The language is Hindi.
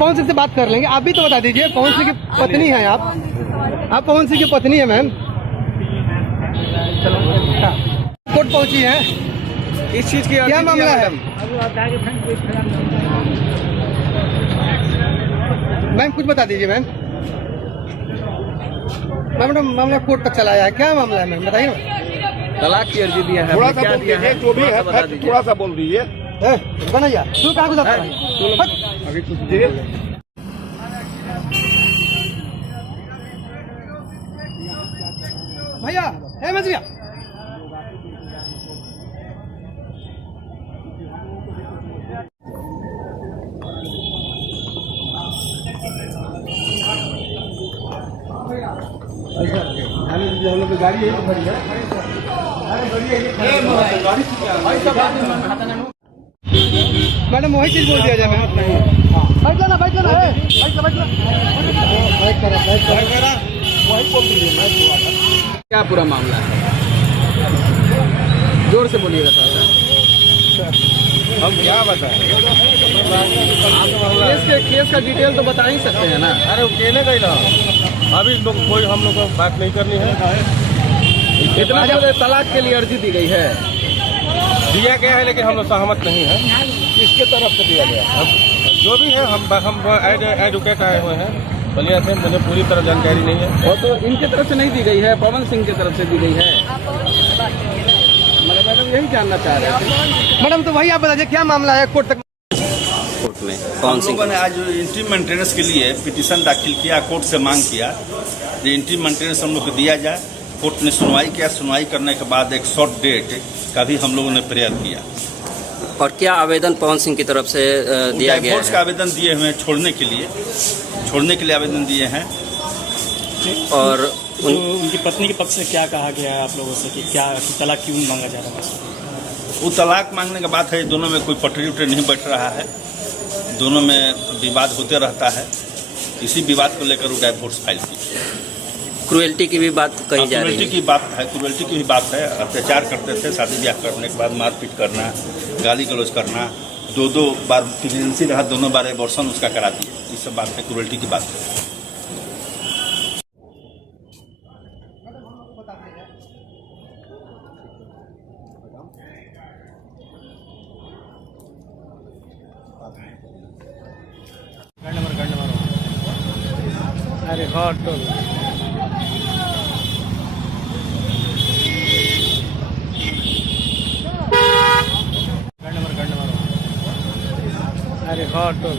पवन सिंह से बात कर लेंगे। आप भी तो बता दीजिए, पवन सिंह की पत्नी है आप पवन सिंह की पत्नी है मैम। कोर्ट पहुंची है, इस चीज की क्या मामला है मैम? कुछ बता दीजिए मैम। मैडम मामला कोर्ट तक चला है, क्या मामला है मैम बताइए। तलाक की अर्जी दिया है, थोड़ा सा बोल दीजिए, जो भी है थोड़ा सा बोल दीजिए। बनैया तू कहाँ गुजरता है? अभी कुछ देर भैया है मजरिया हम लोग गाड़ी है तो खड़ी है। मैडम वही चीज बोल दिया जाए मैम। बैठ जाना बैठ जाना है, वही बोल दीजिए। क्या पूरा मामला है? जोर से बोलिएगा थोड़ा सा। हम क्या बताएं? केस का डिटेल तो बता ही सकते हैं ना। अरे अकेले गई ना, अभी लोग कोई हम लोग को बात नहीं करनी है। कितना जल्द तलाक के लिए अर्जी दी गई है? दिया गया है लेकिन हम लोग सहमत नहीं है। किसके तरफ से दिया गया? अब जो भी है हम एडवोकेट आए हुए हैं बलिया से, मुझे पूरी तरह जानकारी नहीं है। वो तो इनके तरफ से नहीं दी गई है, पवन सिंह की तरफ से दी गई है। मैडम यही जानना चाह रहे थे। मैडम तो वही आप बताइए क्या मामला है कोर्ट तक? कोर्ट में पवन सिंह ने आज इंट्री मेंटेनेंस के लिए पिटीशन दाखिल किया, कोर्ट से मांग किया कि इंट्री मेंटेनेंस हम लोग को दिया जाए। कोर्ट ने सुनवाई किया, सुनवाई करने के बाद एक शॉर्ट डेट का भी हम लोगों ने प्रेयर किया। और क्या आवेदन पवन सिंह की तरफ से दिया गया डिवोर्स है? का आवेदन दिए हुए हैं, छोड़ने के लिए आवेदन दिए हैं। और उनकी पत्नी के पक्ष से क्या कहा गया है आप लोगों से कि क्या तलाक क्यों मांगा जा रहा है? वो तलाक मांगने की बात है, दोनों में कोई पटरी उटरी नहीं बैठ रहा है, दोनों में विवाद होते रहता है। इसी विवाद को लेकर वो डिवोर्स फाइल की। क्रुएल्टी की भी बात कही जा रही क्रुएल्टी है। की बात है, क्रुएल्टी की भी बात है। अत्याचार करते थे, शादी ब्याह करने के बाद मारपीट करना, गाली गलौज करना, दो बार प्रेगनेंसी रहा, दोनों बार एबॉर्शन उसका करा दिए। ये सब बात है, क्रुएल्टी की बात है। अरे हाँ तो अरे हाँ तो